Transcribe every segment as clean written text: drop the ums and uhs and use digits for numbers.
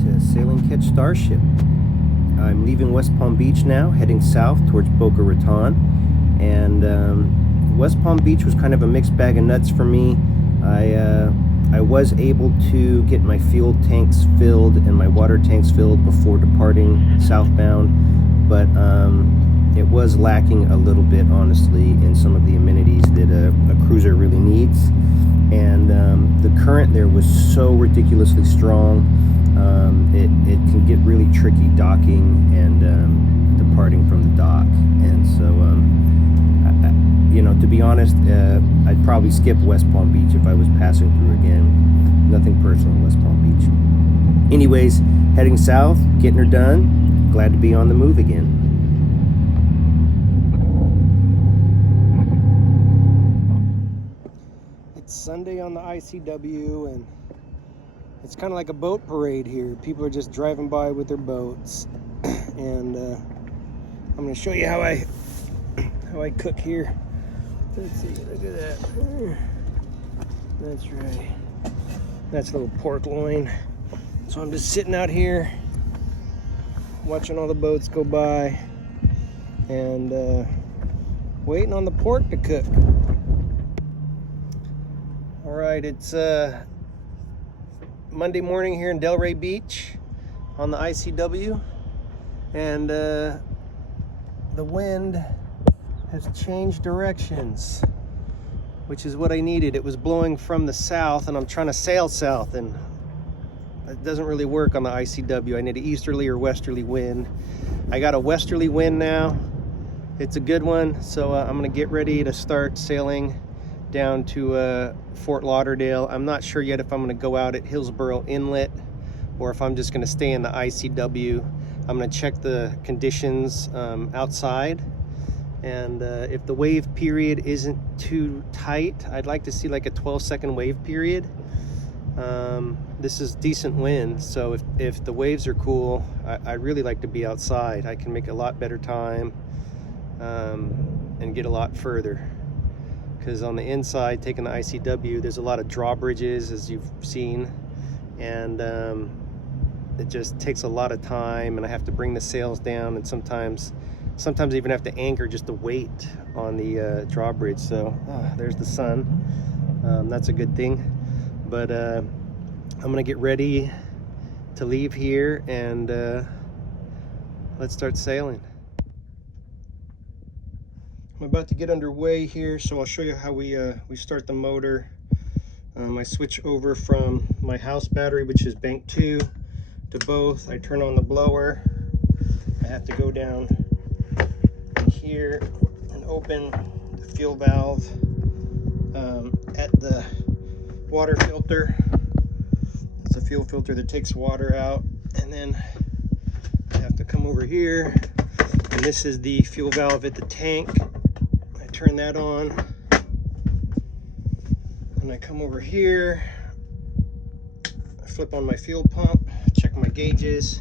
to Sail and Catch Starship. I'm leaving West Palm Beach now, heading south towards Boca Raton. And West Palm Beach was kind of a mixed bag of nuts for me. I was able to get my fuel tanks filled and my water tanks filled before departing southbound, but it was lacking a little bit, honestly, in some of the amenities that a cruiser really needs. And the current there was so ridiculously strong, it can get really tricky docking and departing from the dock. And so, to be honest, I'd probably skip West Palm Beach if I was passing through again. Nothing personal in West Palm Beach. Anyways, heading south, getting her done. Glad to be on the move again. It's Sunday on the ICW, and it's kind of like a boat parade here. People are just driving by with their boats, and I'm going to show you how I cook here. Let's see, look at that. That's right. That's a little pork loin. So I'm just sitting out here watching all the boats go by and waiting on the pork to cook. All right, it's Monday morning here in Delray Beach on the ICW, and the wind has changed directions, which is what I needed. It was blowing from the south, and I'm trying to sail south, and it doesn't really work on the ICW. I need an easterly or westerly wind. I got a westerly wind now. It's a good one, so I'm gonna get ready to start sailing down to Fort Lauderdale. I'm not sure yet if I'm gonna go out at Hillsborough Inlet or if I'm just gonna stay in the ICW. I'm gonna check the conditions outside. And if the wave period isn't too tight, I'd like to see like a 12-second wave period. This is decent wind, so if the waves are cool, I really like to be outside. I can make a lot better time and get a lot further. Because on the inside, taking the ICW, there's a lot of drawbridges, as you've seen, and it just takes a lot of time, and I have to bring the sails down, and sometimes I even have to anchor just to wait on the drawbridge. So there's the sun. That's a good thing. But I'm gonna get ready to leave here, and let's start sailing. I'm about to get underway here, so I'll show you how we start the motor. I switch over from my house battery, which is bank 2, to both. I turn on the blower. I have to go down here and open the fuel valve at the water filter. It's a fuel filter that takes water out, and then I have to come over here, and this is the fuel valve at the tank. I turn that on, and I come over here, I flip on my fuel pump, check my gauges,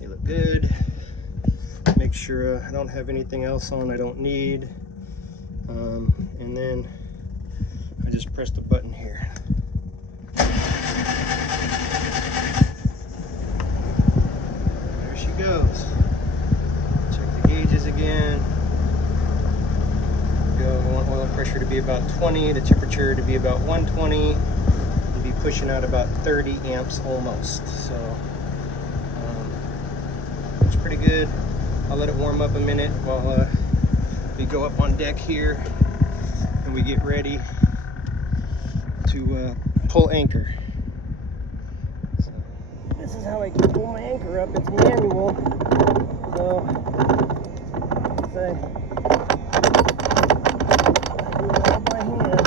they look good. Make sure I don't have anything else on I don't need, and then I just press the button here. There she goes. Check the gauges again. Go. I want oil pressure to be about 20, the temperature to be about 120, and be pushing out about 30 amps almost. So it's pretty good. I'll let it warm up a minute while we go up on deck here and we get ready to pull anchor. So, this is how I can pull my anchor up. It's manual, so I do it all by hand.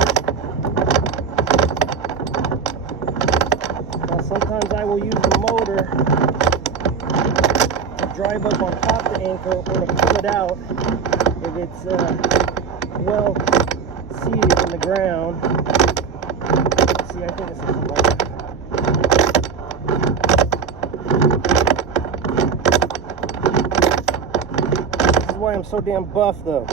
Now sometimes I will use the motor to drive up on top of the anchor or to pull it out if it's well seated in the ground. See, I think this is like this is why I'm so damn buff, though.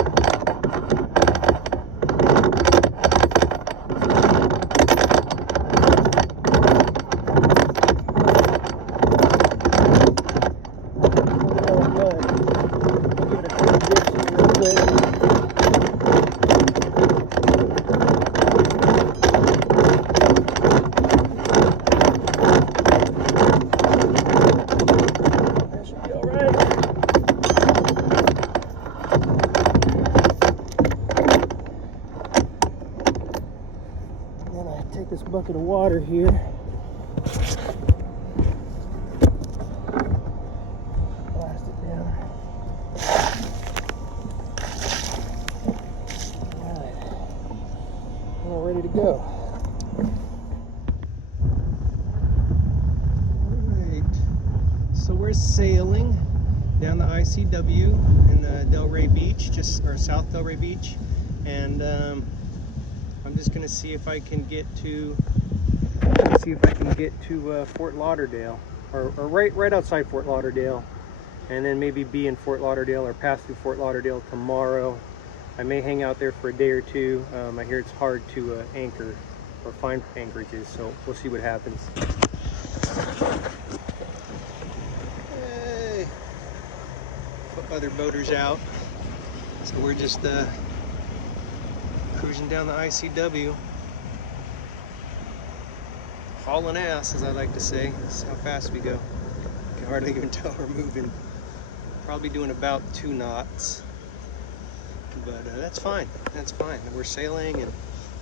water here. Blast it down. Alright. We're ready to go. Alright. So we're sailing down the ICW in Delray Beach, or South Delray Beach, and I'm just gonna see if I can get to Fort Lauderdale, or right outside Fort Lauderdale, and then maybe be in Fort Lauderdale or pass through Fort Lauderdale tomorrow. I may hang out there for a day or two. I hear it's hard to anchor or find anchorages, so we'll see what happens. Hey, other boaters out, so we're just cruising down the ICW, hauling ass, as I like to say. That's how fast we go. Can hardly even tell we're moving. Probably doing about 2 knots, but that's fine. That's fine. We're sailing and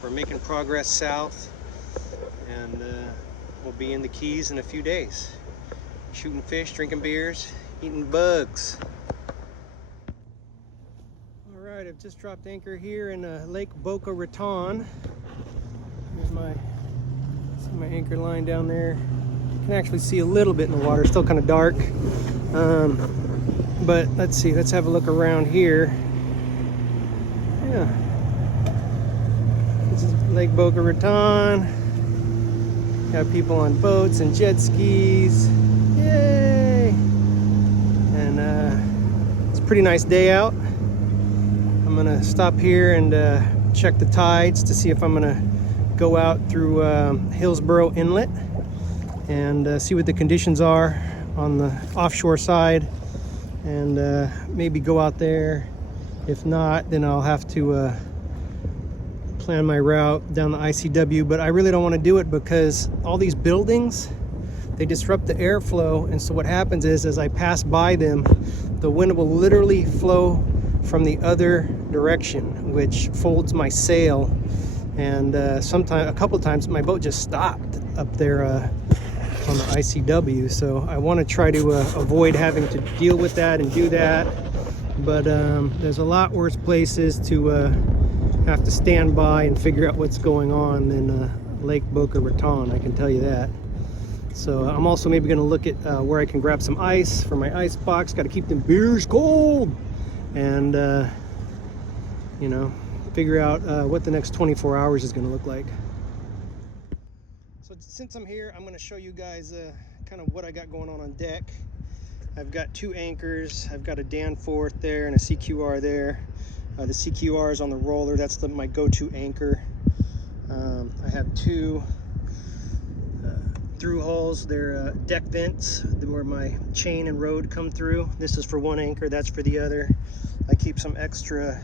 we're making progress south, and we'll be in the Keys in a few days, shooting fish, drinking beers, eating bugs. All right, I've just dropped anchor here in Lake Boca Raton. Here's my anchor line down there. You can actually see a little bit in the water. It's still kind of dark, but let's see. Let's have a look around here. Yeah, this is Lake Boca Raton. Got people on boats and jet skis. Yay! And it's a pretty nice day out. I'm gonna stop here and check the tides to see if I'm gonna go out through Hillsborough Inlet and see what the conditions are on the offshore side, and maybe go out there. If not, then I'll have to plan my route down the ICW, but I really don't want to do it because all these buildings, they disrupt the airflow, and so what happens is as I pass by them, the wind will literally flow from the other direction, which folds my sail. And a couple of times my boat just stopped up there on the ICW, so I want to try to avoid having to deal with that and do that, but there's a lot worse places to have to stand by and figure out what's going on than Lake Boca Raton, I can tell you that. So I'm also maybe going to look at where I can grab some ice for my ice box. Got to keep them beers cold, and you know, figure out what the next 24 hours is going to look like. So since I'm here, I'm going to show you guys kind of what I got going on deck. I've got 2 anchors. I've got a Danforth there and a CQR there. The CQR is on the roller. That's my go-to anchor. I have 2 through hulls. They're deck vents where my chain and rode come through. This is for one anchor, that's for the other. I keep some extra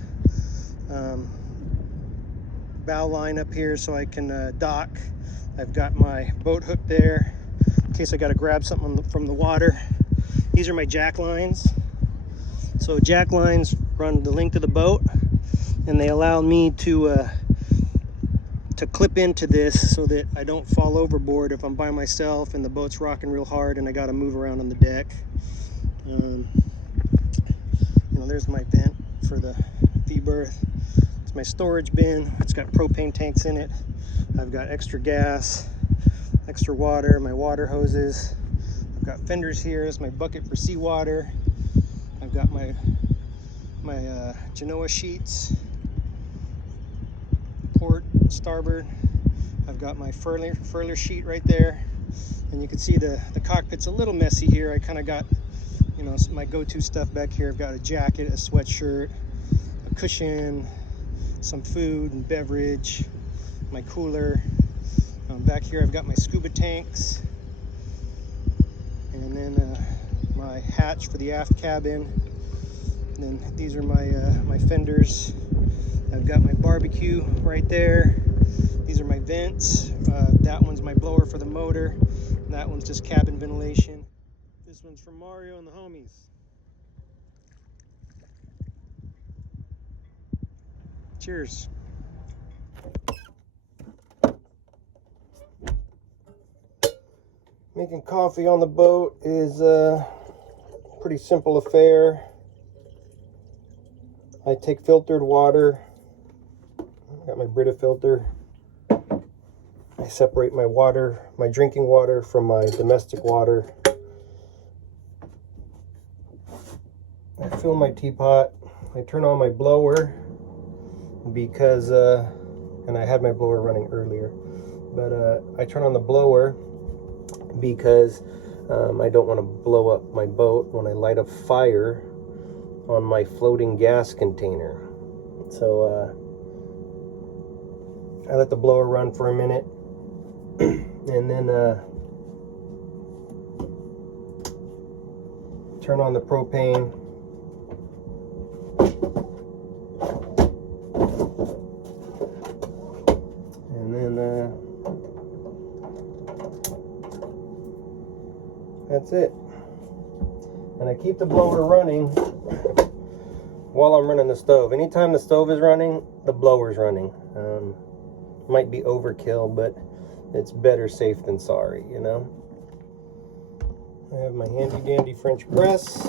bow line up here so I can dock. I've got my boat hook there in case I got to grab something from the water. These are my jack lines. So jack lines run the length of the boat, and they allow me to clip into this so that I don't fall overboard if I'm by myself and the boat's rocking real hard and I got to move around on the deck. You know, there's my vent for the V-berth. It's my storage bin. It's got propane tanks in it. I've got extra gas, extra water, my water hoses. I've got fenders here. It's my bucket for seawater. I've got my Genoa sheets, port, starboard. I've got my furler sheet right there, and you can see the cockpit's a little messy here. I kind of got, you know, my go-to stuff back here. I've got a jacket, a sweatshirt, a cushion, some food and beverage, my cooler. Back here I've got my scuba tanks, and then my hatch for the aft cabin. And then these are my fenders. I've got my barbecue right there. These are my vents. That one's my blower for the motor. And that one's just cabin ventilation. This one's from Mario and the homies. Cheers. Making coffee on the boat is a pretty simple affair. I take filtered water. Got my Brita filter. I separate my water, my drinking water, from my domestic water. I fill my teapot. I turn on my blower because, and I had my blower running earlier, but I turn on the blower because I don't want to blow up my boat when I light a fire on my floating gas container. So I let the blower run for a minute and then turn on the propane. And then that's it. And I keep the blower running while I'm running the stove. Anytime the stove is running, the blower's running. Might be overkill, but it's better safe than sorry, you know. I have my handy dandy French press.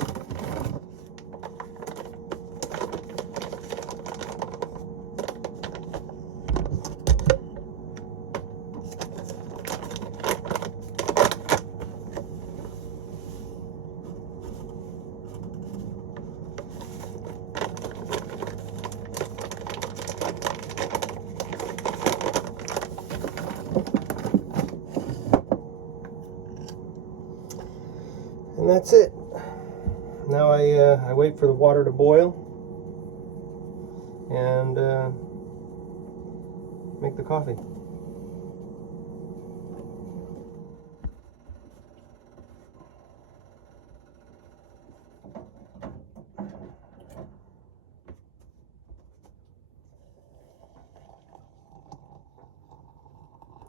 And that's it. Now I wait for the water to boil and make the coffee.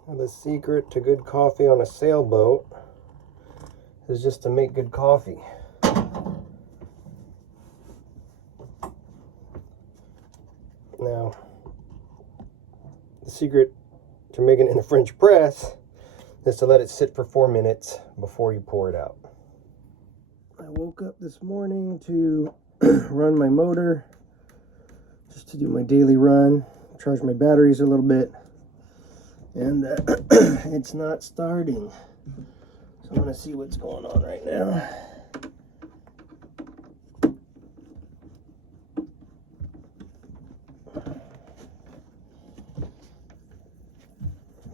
Now the secret to good coffee on a sailboat is just to make good coffee. Now, the secret to making it in a French press is to let it sit for 4 minutes before you pour it out. I woke up this morning to run my motor, just to do my daily run, charge my batteries a little bit, and it's not starting. I'm going to see what's going on right now.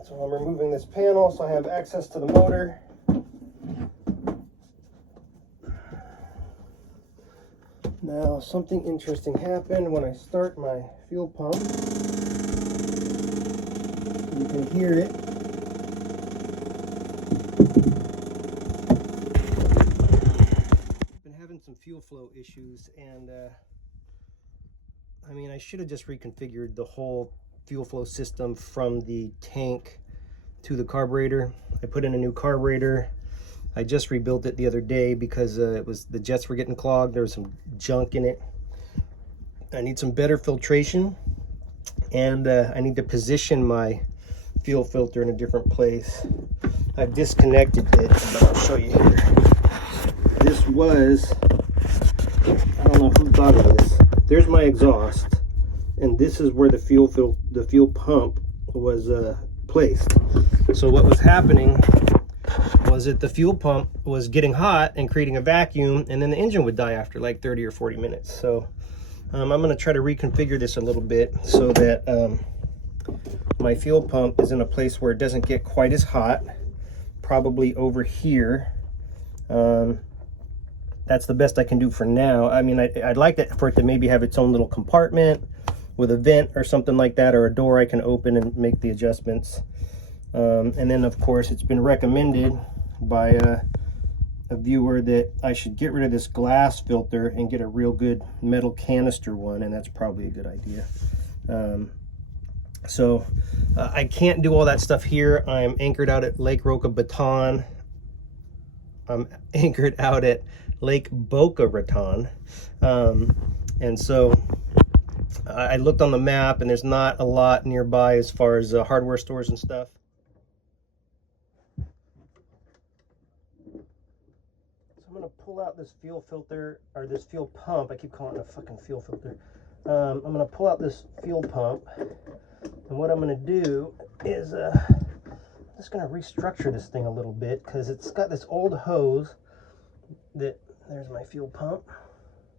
So I'm removing this panel so I have access to the motor. Now something interesting happened when I start my fuel pump. You can hear it. Some fuel flow issues, and I mean, I should have just reconfigured the whole fuel flow system from the tank to the carburetor. I put in a new carburetor. I just rebuilt it the other day because the jets were getting clogged. There was some junk in it. I need some better filtration, and I need to position my fuel filter in a different place. I've disconnected it, but I'll show you here. This was, I don't know who thought of this. There's my exhaust, and this is where the fuel pump was placed. So what was happening was that the fuel pump was getting hot and creating a vacuum, and then the engine would die after like 30 or 40 minutes. So I'm going to try to reconfigure this a little bit so that my fuel pump is in a place where it doesn't get quite as hot, probably over here. That's the best I can do for now. I mean, I'd like that for it to maybe have its own little compartment with a vent or something like that, or a door I can open and make the adjustments. And then, of course, it's been recommended by a viewer that I should get rid of this glass filter and get a real good metal canister one, and that's probably a good idea. So I can't do all that stuff here. I'm anchored out at Lake Boca Raton. And so I looked on the map, and there's not a lot nearby as far as hardware stores and stuff. I'm gonna pull out this fuel filter, or this fuel pump. I keep calling it a fucking fuel filter. I'm gonna pull out this fuel pump, and what I'm gonna do is I'm just gonna restructure this thing a little bit, because it's got this old hose that, there's my fuel pump.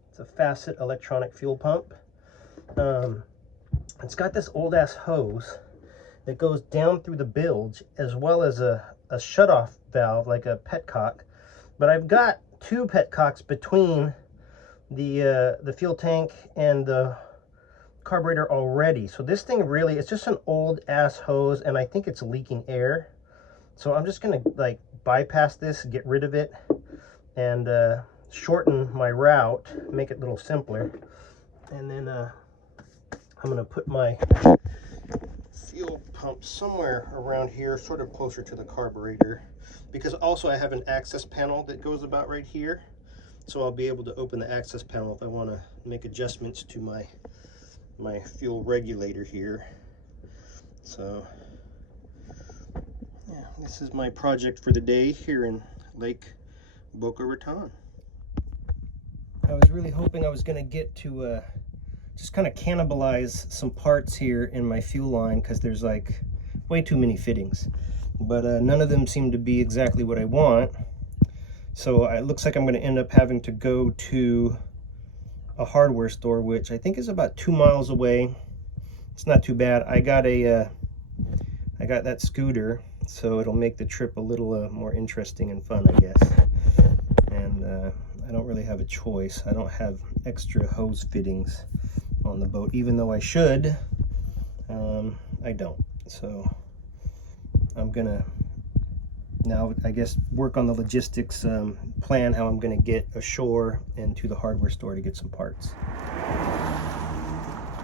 It's a facet electronic fuel pump. It's got this old ass hose that goes down through the bilge, as well as a shutoff valve, like a petcock. But I've got two petcocks between the fuel tank and the carburetor already. So this thing really, it's just an old ass hose, and I think it's leaking air. So I'm just gonna like bypass this, get rid of it, and shorten my route, make it a little simpler. And then I'm gonna put my fuel pump somewhere around here, sort of closer to the carburetor, because also I have an access panel that goes about right here, so I'll be able to open the access panel if I want to make adjustments to my fuel regulator here. So yeah, this is my project for the day here in Lake Boca Raton. I was really hoping I was going to get to just kind of cannibalize some parts here in my fuel line, because there's like way too many fittings, but none of them seem to be exactly what I want. So it looks like I'm going to end up having to go to a hardware store, which I think is about 2 miles away. It's not too bad. I got that scooter, so it'll make the trip a little more interesting and fun, I guess. And I don't really have a choice. I don't have extra hose fittings on the boat, even though I should. I don't. So I'm gonna now, I guess, work on the logistics, plan how I'm gonna get ashore and to the hardware store to get some parts.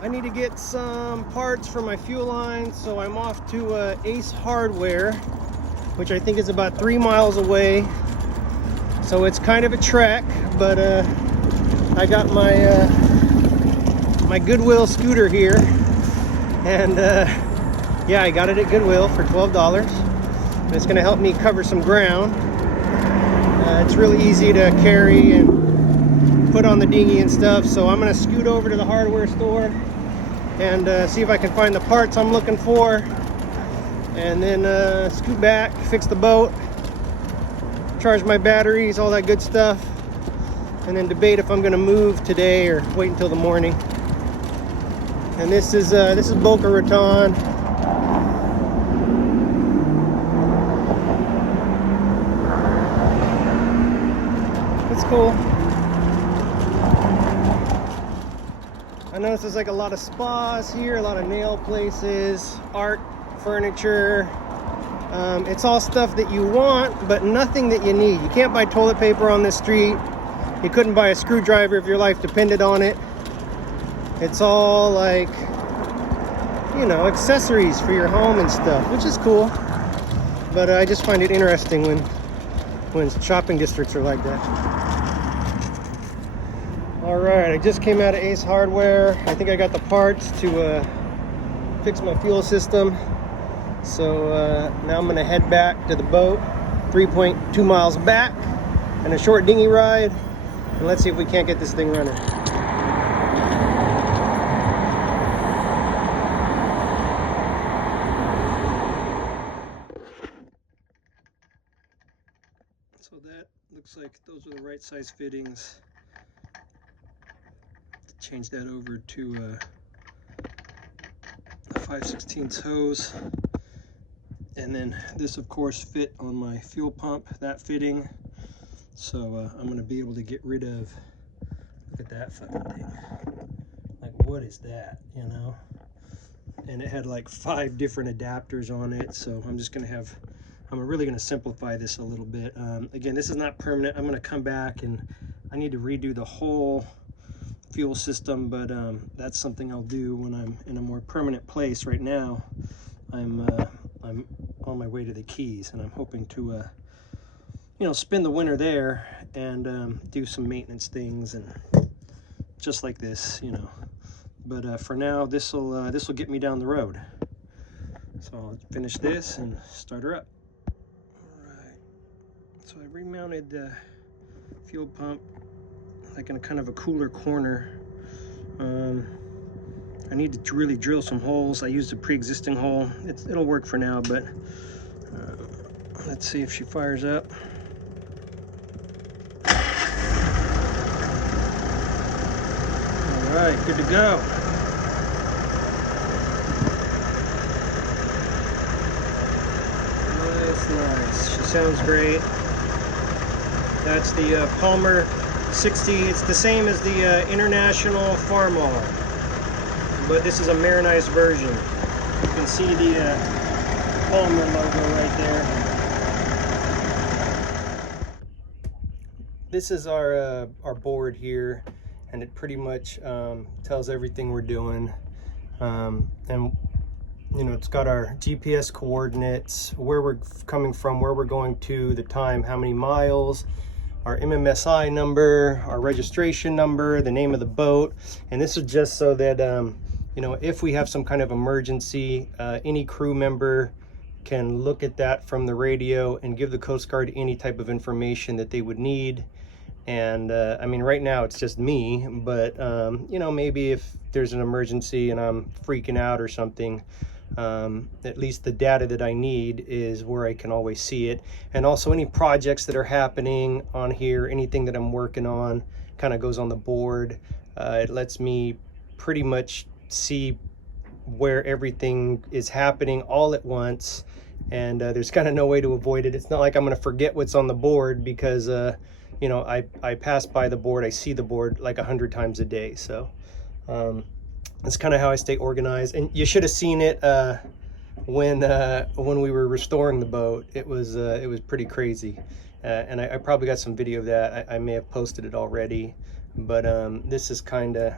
I need to get some parts for my fuel line, so I'm off to Ace Hardware, which I think is about 3 miles away. So it's kind of a trek, but I got my my Goodwill scooter here, and yeah, I got it at Goodwill for $12. And it's going to help me cover some ground. It's really easy to carry and put on the dinghy and stuff, so I'm going to scoot over to the hardware store and see if I can find the parts I'm looking for, and then scoot back, fix the boat, charge my batteries, all that good stuff, and then debate if I'm going to move today or wait until the morning. And this is Boca Raton. It's cool. I noticed there's like a lot of spas here, a lot of nail places, art, furniture. It's all stuff that you want, but nothing that you need. You can't buy toilet paper on this street. You couldn't buy a screwdriver if your life depended on it. It's all like, you know, accessories for your home and stuff, which is cool. But I just find it interesting when shopping districts are like that. All right, I just came out of Ace Hardware. I think I got the parts to fix my fuel system. So now I'm gonna head back to the boat, 3.2 miles back, and a short dinghy ride. And let's see if we can't get this thing running. So that looks like those are the right size fittings. Change that over to a 5/16 hose. And then this, of course, fit on my fuel pump, that fitting. So I'm gonna be able to get rid of, look at that fucking thing. Like, what is that, you know? And it had like 5 different adapters on it. So I'm just gonna have, I'm really gonna simplify this a little bit. Again, this is not permanent. I'm gonna come back and I need to redo the whole fuel system, but that's something I'll do when I'm in a more permanent place. Right now, I'm on my way to the Keys, and I'm hoping to, you know, spend the winter there and do some maintenance things and just like this, you know. But for now, this will get me down the road. So I'll finish this and start her up. All right. So I remounted the fuel pump, like in a kind of a cooler corner. I need to really drill some holes. I used a pre-existing hole. It'll work for now, but let's see if she fires up. All right, good to go. Nice. She sounds great. That's the Palmer 60. It's the same as the International Farmall, but this is a marinized version. You can see the Palmer logo right there. This is our board here, and it pretty much tells everything we're doing. And you know, it's got our GPS coordinates, where we're coming from, where we're going to, the time, how many miles, our MMSI number, our registration number, the name of the boat. And this is just so that, you know, if we have some kind of emergency, any crew member can look at that from the radio and give the Coast Guard any type of information that they would need. And I mean, right now it's just me, but you know, maybe if there's an emergency and I'm freaking out or something, at least the data that I need is where I can always see it. And also any projects that are happening on here, anything that I'm working on kind of goes on the board. It lets me pretty much see where everything is happening all at once, and there's kind of no way to avoid it. It's not like I'm going to forget what's on the board, because you know, I pass by the board, I see the board like 100 times a day. So that's kind of how I stay organized. And you should have seen it when we were restoring the boat. It was pretty crazy, and I probably got some video of that. I may have posted it already, but this is kind of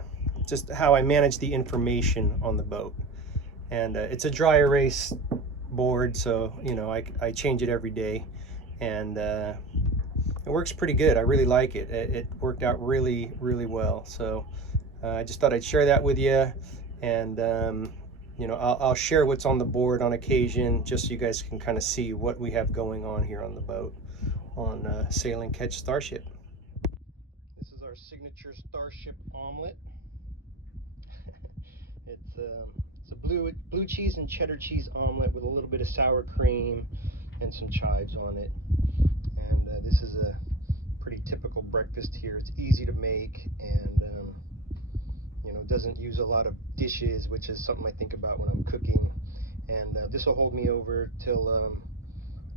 just how I manage the information on the boat. And it's a dry erase board, so you know, I change it every day, and it works pretty good. I really like it. It worked out really, really well. So I just thought I'd share that with you, and you know, I'll share what's on the board on occasion, just so you guys can kind of see what we have going on here on the boat on Sail and Catch Starship. This is our signature Starship omelet. It's a blue cheese and cheddar cheese omelet with a little bit of sour cream and some chives on it. And this is a pretty typical breakfast here. It's easy to make, and you know, doesn't use a lot of dishes, which is something I think about when I'm cooking. And this will hold me over till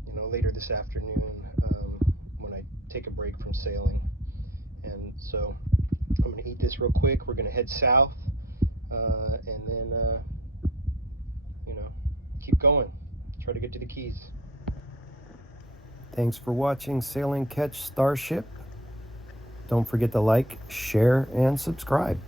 you know, later this afternoon, when I take a break from sailing. And so I'm going to eat this real quick. We're going to head south, and then you know, keep going, try to get to the Keys. Thanks for watching Sail and Catch Starship. Don't forget to like, share, and subscribe.